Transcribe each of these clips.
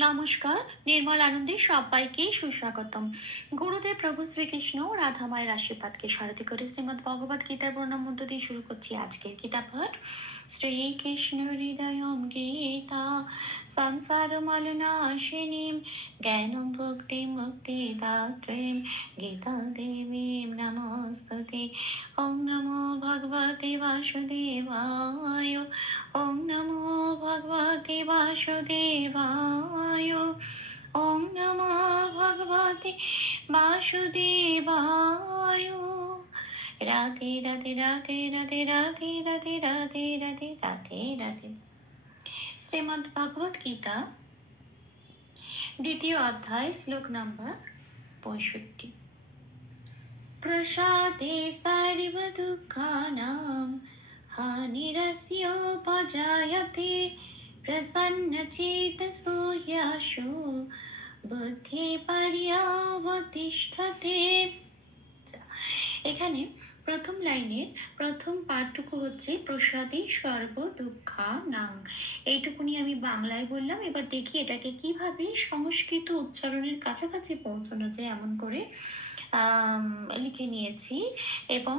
নমস্কার, নির্মল আনন্দে সবাইকে সুস্বাগতম। গুরুদেব প্রভু শ্রীকৃষ্ণ ও রাধা মায়ের আশীর্বাদকে সারথি করে শ্রীমদ ভগবত গীতার বর্ণনা মধ্য দিয়ে শুরু করছি আজকের গীতা পাঠ। শ্রীকৃষ্ণ হৃদয়ম গীতা সংসার মালনাশিনীম জ্ঞানম ভক্তি মুক্তি দাত্রীম গীতা দেবীম নমস্তুতে। ওম নমো ভগবতে বাসুদেবায়। ওম নমো ভগবতে বাসুদেবায়। ওম নমো ভগবতে বাসুদেবায়। রাধে রাধে রাধে রাধে রাধে রাধে রাধে রাধে রাধে রাধে। শ্রীমদ্ ভগবত গীতা দ্বিতীয় অধ্যায়, শ্লোক নম্বর 65। প্রসাদে সর্ব দুঃখানাং হানিরস্যোপজায়তে প্রসন্নচেতসো ইয়াসু বুদ্ধি পর্যবতিষ্ঠতে। এখানে প্রথম লাইনের প্রথম পাঠটুকু হচ্ছে প্রসাদে সর্ব দুঃখানাং। এইটুকুনি আমি বাংলায় বললাম। এবার দেখি এটাকে কিভাবে সংস্কৃত উচ্চারণের কাছাকাছি পৌঁছানো যায় এমন করে লিখে নিয়েছি, এবং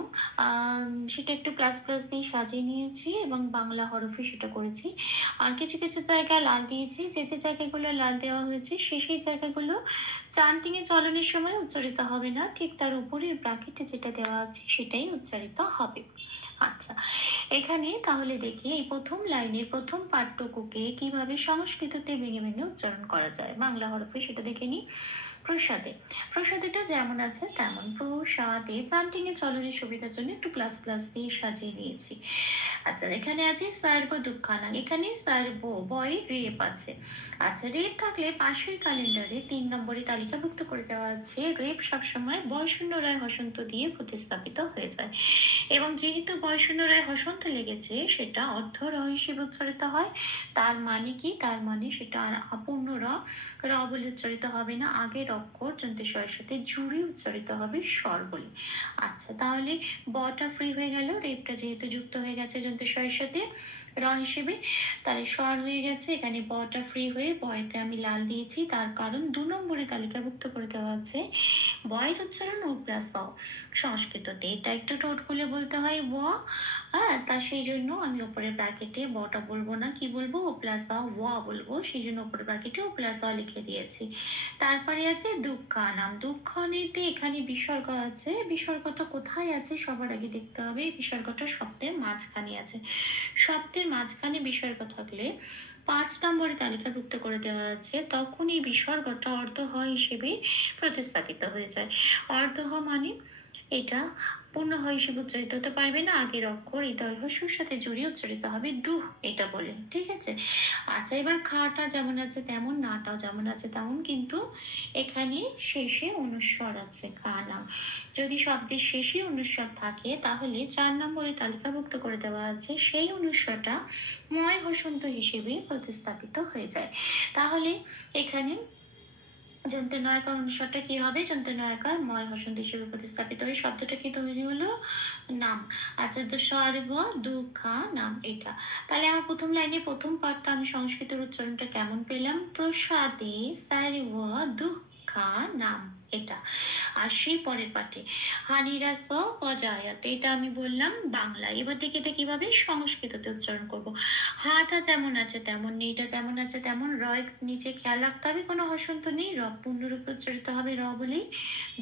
সেটা একটু প্লাস প্লাস দিয়ে সাজিয়ে নিয়েছি এবং বাংলা হরফে সেটা করেছি। আর কিছু কিছু জায়গায় লাল দিয়েছি। যে যে জায়গাগুলো লাল দেওয়া হয়েছে সেই জায়গাগুলো চান্টিং এ চলনের সময় উচ্চারিত হবে না, ঠিক তার উপরের ব্র্যাকেটে যেটা দেওয়া আছে সেটাই উচ্চারিত হবে। আচ্ছা, এখানে তাহলে দেখি এই প্রথম লাইনের প্রথম পাঠটুকুকে কিভাবে সংস্কৃততে ভেঙে ভেঙে উচ্চারণ করা যায় বাংলা হরফে, সেটা দেখে নিই। প্রসাদে, প্রসাদেটা যেমন আছে তেমন। প্রসাদে চান্টিং এ চলনের সুবিধার জন্য একটু প্লাস প্লাস দিয়ে সাজিয়ে নিয়েছি। আচ্ছা, এখানে আছে সর্ব দুঃখানাং, এখানে সর্ব বয় রেপ আছে। আচ্ছা, রেপ থাকলে পাশের ক্যালেন্ডারে 3 নম্বরে তালিকাভুক্ত করে দেওয়া আছে রেপ সবসময় বয়শূন্য রায় হসন্ত দিয়ে প্রতিস্থাপিত হয়ে যায়, এবং যেহেতু বয়শূন্য রায় হসন্ত লেগেছে সেটা অর্ধ র হিসেবে উচ্চারিত হয়। তার মানে কি? তার মানে সেটা আর আপূর্ণ র বলে উচ্চারিত হবে না, আগের অক্ষর যন্ত্রের সাথে জুড়ে উচ্চারিত হবে স্বর বলে। আচ্ছা, তাহলে বটা ফ্রি হয়ে গেল, রেপটা যেহেতু যুক্ত হয়ে গেছে যন্ত্রের সাথে র হিসেবে, তাহলে স্বর হয়ে গেছে। এখানে বটা ফ্রি হয়ে বয়তে আমি লাল দিয়েছি, তার কারণ 2 নম্বরে তালিকাভুক্ত করে দেওয়া আছে বয়ের উচ্চারণ ও প্লাস অ সংস্কৃততে। এটা একটু ঠোঁট খুলে বলতে হয় ব, তা সেই জন্য আমি উপরে ব্র্যাকেটে বটা বলবো না, কি বলবো, ও প্লাস অ ওয়া বলবো, সেই জন্য উপরে ব্র্যাকেটে ও প্লাস অ লিখে দিয়েছি। তারপরে আছে দুঃখানাম। দুঃখানেতে এখানে বিসর্গ আছে। বিসর্গটা কোথায় আছে সবার আগে দেখতে হবে। বিসর্গটা শব্দের মাঝখানে আছে। শব্দের মাঝখানে বিসর্গ থাকলে 5 নম্বরে তালিকাভুক্ত করে দেওয়া আছে, তখন এই বিসর্গটা অর্ধ হ হিসেবে প্রতিস্থাপিত হয়ে যায়। অর্ধ হ মানে এটা পূর্ণ হ হিসেবে উচ্চারিত হতে পারবে না, আগের অক্ষর এই দৈর্ঘ্যের সাথে জড়িয়ে উচ্চারিত হবে দুহ, এটা বলে। ঠিক আছে। আচ্ছা, এবার খাটা যেমন আছে তেমন, নাটাও যেমন আছে তেমন, কিন্তু এখানে শেষে অনুস্বর আছে খানাম। যদি শব্দের শেষে অনুস্বর থাকে তাহলে 4 নম্বরে তালিকাভুক্ত করে দেওয়া আছে সেই অনুস্বরটা ময় হসন্ত হিসেবে প্রতিস্থাপিত হয়ে যায়। তাহলে এখানে যন্ত্র নয়কার অনুস্বরটা কি হবে? যন্ত্র নয়কার ময় হসন্ত হিসেবে প্রতিস্থাপিত হয়ে শব্দটা কি তৈরি হলো? নাম। আচ্ছা, তো সর্ব দুঃখা নাম এটা। তাহলে আমার প্রথম লাইনে প্রথম পাঠটা আমি সংস্কৃতের উচ্চারণটা কেমন পেলাম? প্রসাদে সর্ব দুঃখা নাম, এটা। আর সেই পরের পাঠে হানিরাস অজায়াতে, এটা আমি বললাম বাংলা। এবার দেখে এটা কিভাবে সংস্কৃততে উচ্চারণ করব। হাটা যেমন আছে তেমন, নেইটা যেমন আছে তেমন, রয়ের নিচে খেয়াল রাখতে হবে কোনো হসন্ত নেই, র পূর্ণরূপে উচ্চারিত হবে র বলেই।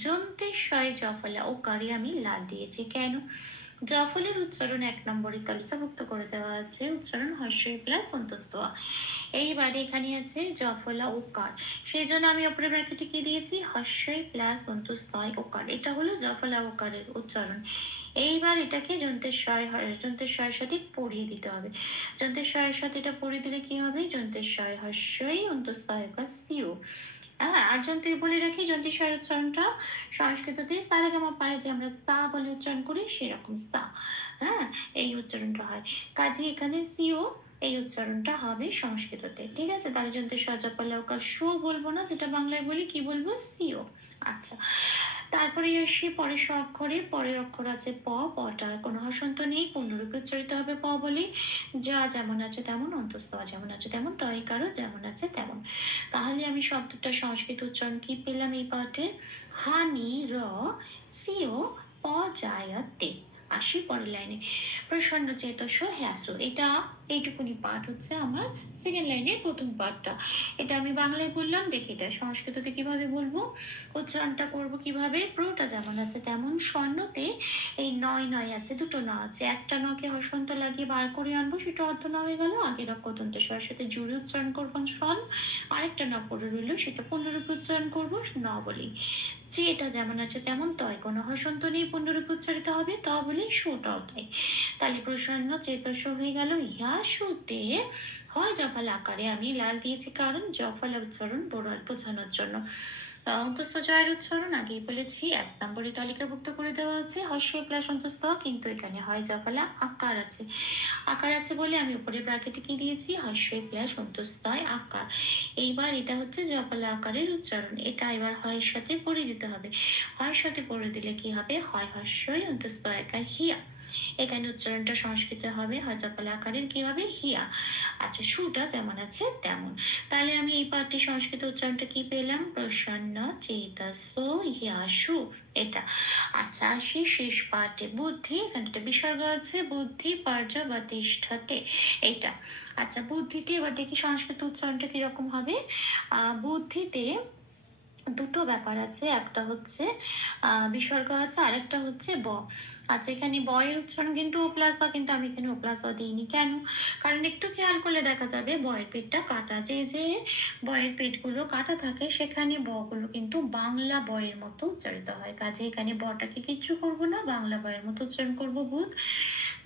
যন্তের শয়ে জফলা ও কারে আমি লাল দিয়েছি কেন? জফলের উচ্চারণ 1 নম্বরে তালিকাভুক্ত করে দেওয়া আছে উচ্চারণ হর্ষই প্লাস অন্তস্থ। এইবারে এখানে আছে জফলা ওকার, সেই জন্য আমি উপরে ব্র্যাকেটে কি দিয়েছি? হর্ষই প্লাস অন্তস্থ ওকার, এটা হলো জফলা ওকারের উচ্চারণ। এইবার এটাকে যন্ত্রের শয়ের সাথে পড়িয়ে দিতে হবে। যন্ত্রের শয়ের সাথে এটা পড়িয়ে দিলে কি হবে? যন্ত্রের শয় হর্ষই অন্তস্থ সিও। আর যন্ত্রের বলে রাখি, যন্ত্রের স্বর উচ্চারণটা সংস্কৃততে সারেগামা পায়ে যে আমরা সা বলে উচ্চারণ করি সেরকম সা, এই উচ্চারণটা হয়। কাজে এখানে সিও এই উচ্চারণটা হবে সংস্কৃততে। ঠিক আছে, তাহলে যন্ত্রের সজপালাকা শো বলবো না, যেটা বাংলায় বলি কি বলবো? সিও। আচ্ছা, তারপরে আসি পরের অক্ষরে, পরের অক্ষর আছে প, পটার কোনো হসন্ত নেই, পূর্ণরূপে উচ্চারিত হবে প বলে। যা যেমন আছে তেমন, অন্তঃস্থ যেমন আছে তেমন, তয়কারও যেমন আছে তেমন। তাহলে আমি শব্দটা সংস্কৃত উচ্চারণ কি পেলাম এই পাঠে? হানি র সিও অজায়তে। আসি পরের লাইনে, প্রসন্ন চেতস হ্যাসো। এটা এইটুকুনি পাঠ হচ্ছে আমার সেকেন্ড লাইনের প্রথম পাঠটা। এটা আমি বাংলায় বললাম, দেখি এটা সংস্কৃততে কিভাবে বলবো, উচ্চারণটা করব কিভাবে। প্রটা যেমন আছে তেমন, স্বর্ণতে এই নয় নয় আছে, দুটো ন আছে, একটা নকে হসন্ত লাগিয়ে বার করে আনবো, সেটা অর্ধ ন হয়ে গেল। আগের অক্ষতন্তে স্বরের সাথে জুড়ে উচ্চারণ করবো স্বন, আরেকটা ন পড়ে রইলো, সেটা পূর্ণরূপে উচ্চারণ করবো ন বলি। যে এটা যেমন আছে তেমন, তয় কোনো হসন্ত নেই, পূর্ণরূপে উচ্চারিত হবে ত বলি, সুটাও তাই। তাহলে প্রসন্ন চেতস হয়ে গেল। ইহা সুতে হয় জফল আকারে, আমি লাল দিয়েছি কারণ জফল উচ্চারণ বোঝানোর জন্য। অন্তস্থ জয়ের উচ্চারণ আগেই বলেছি, 1 নম্বরে তালিকাভুক্ত করে দেওয়া আছে হস্য প্লাস অন্তস্থ, কিন্তু এখানে হয় জফলা আকার আছে। আকার আছে বলে আমি উপরে ব্র্যাকেটে কি দিয়েছি, হস্য প্লাস অন্তস্থ আকার। এইবার এটা হচ্ছে জফলা আকারের উচ্চারণ, এটা এবার হয়ের সাথে পড়ে দিতে হবে। হয়ের সাথে পড়ে দিলে কি হবে, হয় হস্যই অন্তস্থ একা হিয়া। এখানে উচ্চারণটা সংস্কৃত হবে হজফল আকারের, কি হবে, হিয়া। আচ্ছা, সুটা যেমন আছে তেমন। তাহলে আমি এই পাঠটি সংস্কৃত উচ্চারণটা কি পেলাম, প্রসন্ন চেতসো হিয়াসু, এটা। আচ্ছা, আসি শেষ পাঠে, বুদ্ধি। এখানে একটা বিসর্গ আছে, বুদ্ধি পর্যবতিষ্ঠতে, এইটা। আচ্ছা, বুদ্ধিতে এবার দেখি সংস্কৃত উচ্চারণটা কিরকম হবে। বুদ্ধিতে দুটো ব্যাপার আছে, একটা হচ্ছে বিসর্গ আছে, আরেকটা হচ্ছে ব। আচ্ছা, এখানে ব এর উচ্চারণ কিন্তু ও প্লাস অ, কিন্তু আমি এখানে ও প্লাস অ দিইনি কেন, কারণ একটু খেয়াল করলে দেখা যাবে বয়ের পেটটা কাটা, যে যে বয়ের পেটগুলো কাটা থাকে সেখানে ব গুলো কিন্তু বাংলা বয়ের মতো উচ্চারিত হয়, কাজে এখানে বটাকে কিচ্ছু করবো না, বাংলা বয়ের মতো উচ্চারণ করবো বুধ।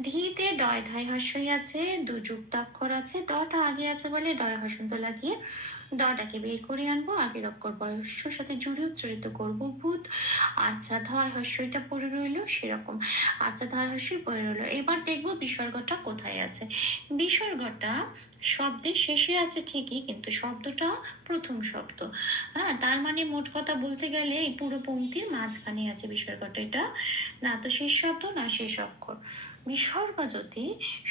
ধীতে দয় ধাই হর্ষই আছে, দু যুক্তাক্ষর আছে, দটা আগে আছে বলে দয় হসন্ত লাগিয়ে দটাকে বের করে আনবো, আগের অক্ষর বয়স্যর সাথে জুড়ে উচ্চারিত করব ভূত। আচ্ছা, ধয় হস্যটা পড়ে রইলো সেরকম। আচ্ছা, ধয় হস্যই পড়ে রইলো। এবার দেখবো বিসর্গটা কোথায় আছে। বিসর্গটা শব্দের শেষে আছে ঠিকই, কিন্তু শব্দটা প্রথম শব্দ। হ্যাঁ, তার মানে মোট কথা বলতে গেলে এই পুরো পংক্তির মাঝখানে আছে বিসর্গটা। এটা না তো শেষ শব্দ না শেষ অক্ষর। বিসর্গ যদি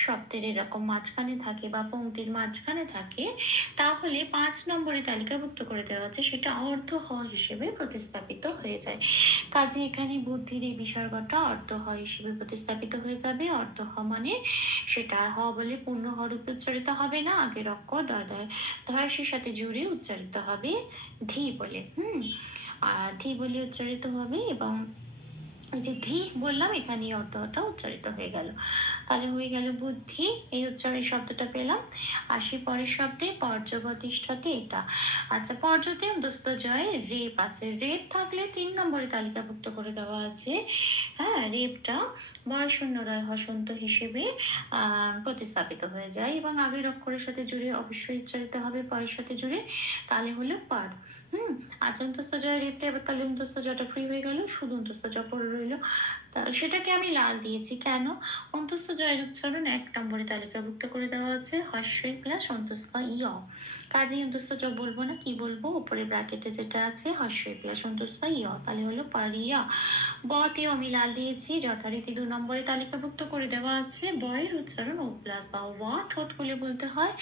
শব্দের এরকম মাঝখানে থাকে বা পংক্তির মাঝখানে থাকে, তাহলে 5 নম্বরে তালিকাভুক্ত করে দেওয়া আছে, সেটা অর্ধ হ হিসেবে প্রতিস্থাপিত হয়ে যায়। কাজে এখানে বুদ্ধির এই বিসর্গটা অর্ধ হ হিসেবে প্রতিস্থাপিত হয়ে যাবে। অর্ধ হ মানে সেটা হ বলে পূর্ণ হ রূপে উচ্চারিত হবে না, আগের অক্ষর ধয়ের সাথে জুড়ে উচ্চারিত হবে ধি বলে। ধি বলে উচ্চারিত হবে, এবং এই যে ধি বললাম এখানে অর্থটা উচ্চারিত হয়ে গেল। তাহলে হয়ে গেল বুদ্ধি, এই উচ্চারণের শব্দটা পেলাম। আসি পরের শব্দে, পর্যবতিষ্ঠতে, এটা। আচ্ছা, পর্যতে দোস্ত জয় রেপ আছে, রেপ থাকলে 3 নম্বরে তালিকাভুক্ত করে দেওয়া আছে। হ্যাঁ, রেপটা বয় শূন্য রয় হসন্ত হিসেবে প্রতিস্থাপিত হয়ে যায়, এবং আগের অক্ষরের সাথে জুড়ে অবশ্যই উচ্চারিত হবে পয়ের সাথে জুড়ে, তাহলে হলো পার। আচ্ছা, অন্তস্থ জয় রেপটা এবার তাহলে অন্তস্থ জয়টা ফ্রি হয়ে গেল, শুধু অন্তস্থ জয় পড়ে রইলো। সেটাকে আমি লাল দিয়েছি কেন, অন্তস্থ জয়ের উচ্চারণ 1 নম্বরে তালিকাভুক্ত করে দেওয়া আছে হস্য প্লাস অন্তস্থ ইয়। কাজেই অন্তস্থ জ বলবো না, কি বলবো, উপরে ব্র্যাকেটে যেটা আছে হস্য প্লাস অন্তস্থ ইয়, তাহলে হলো পারিয়া। বতেও আমি লাল দিয়েছি, যথারীতি 2 নম্বরে তালিকাভুক্ত করে দেওয়া আছে বয়ের উচ্চারণ ও প্লাস বা ওয়া ঠোঁট খুলে বলতে হয়,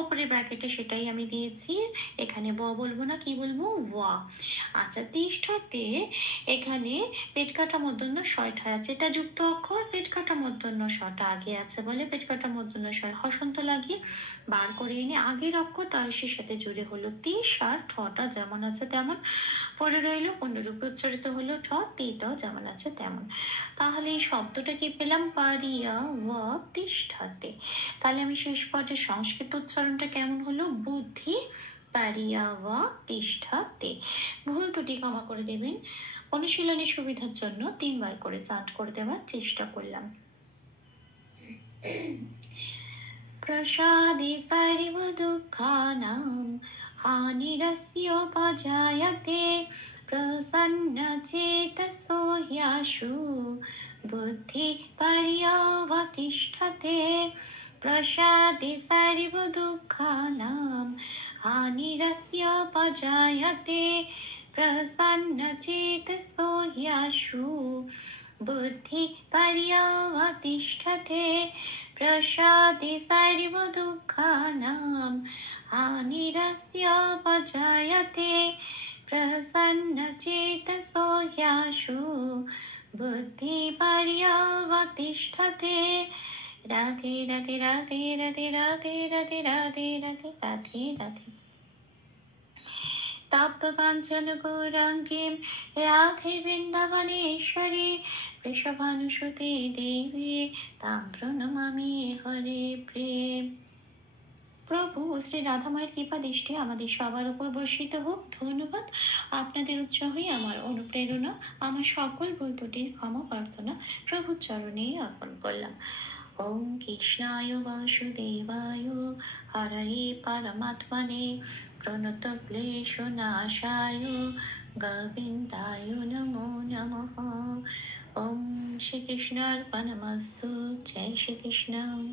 উপরে ব্র্যাকেটে সেটাই আমি দিয়েছি, এখানে ব বলবো না, কি বলবো, ওয়া। আচ্ছা, তিষ্ঠতে এখানে পেট কাটা মূর্ধন্য শয়টা আছে, এটা যুক্ত অক্ষর, পেট কাটা মূর্ধন্য শটা আগে আছে বলে পেট কাটা মূর্ধন্য শয় হসন্ত লাগিয়ে বার করে এনে আগের অক্ষর তয়সের সাথে জুড়ে হলো তিস, আর ঠটা যেমন আছে তেমন পরে রইল, পূর্ণরূপে উচ্চারিত হলো ঠ, তেটাও যেমন আছে তেমন। তাহলে এই শব্দটা কি পেলাম, পারিয়া ওয়া তিষ্ঠতে। তাহলে আমি শেষ পর্যায়ে সংস্কৃত উচ্চারণটা কেমন হলো, বুদ্ধি পারিয়া ওয়া তিষ্ঠতে। ভুল ত্রুটি ক্ষমা করে দেবেন, অনুশীলনের সুবিধার জন্য 3 বার করে চান্ট করে দেওয়ার চেষ্টা করলাম। প্রসাদে সর্ব দুঃখানাং হানিরস্যোপজায়তে, প্রসন্ন চেতসো হ্যাসু বুদ্ধি পর্যবতিষ্ঠতে। প্রসাদে সর্ব দুঃখানাং হানিরস্যোপজায়তে, प्रसन्नचेतसो ह्यशु बुद्धि पर्यवतिष्ठते प्रसादे सर्वदुःखानां हानिरस्योपजायते प्रसन्नचेतसो ह्यशु बुद्धि पर्यवतिष्ठते। राधे राधे राधे राधे राधे राधे राधे राधे राधे राधे। तप्तकाञ्चन गौराङ्गीं राधे वृन्दावनेश्वरी वृषभानुसुते देवी तां प्रणमामि হরে প্রেম। প্রভু শ্রী রাধামায়ের কৃপা দৃষ্টি আমাদের সবার উপর বর্ষিত হোক। ধন্যবাদ। আপনাদের উৎসাহই আমার অনুপ্রেরণা। আমার সকল ভুল ত্রুটির ক্ষমা প্রার্থনা প্রভুর চরণে অর্পণ করলাম। ওম কৃষ্ণায় বাসুদেবায় হরয়ে পরমাত্মনে প্রণতক্লেশনাশায় গোবিন্দায় নমো নমঃ। ওম শ্রীকৃষ্ণার্পণমস্তু। জয় শ্রীকৃষ্ণ।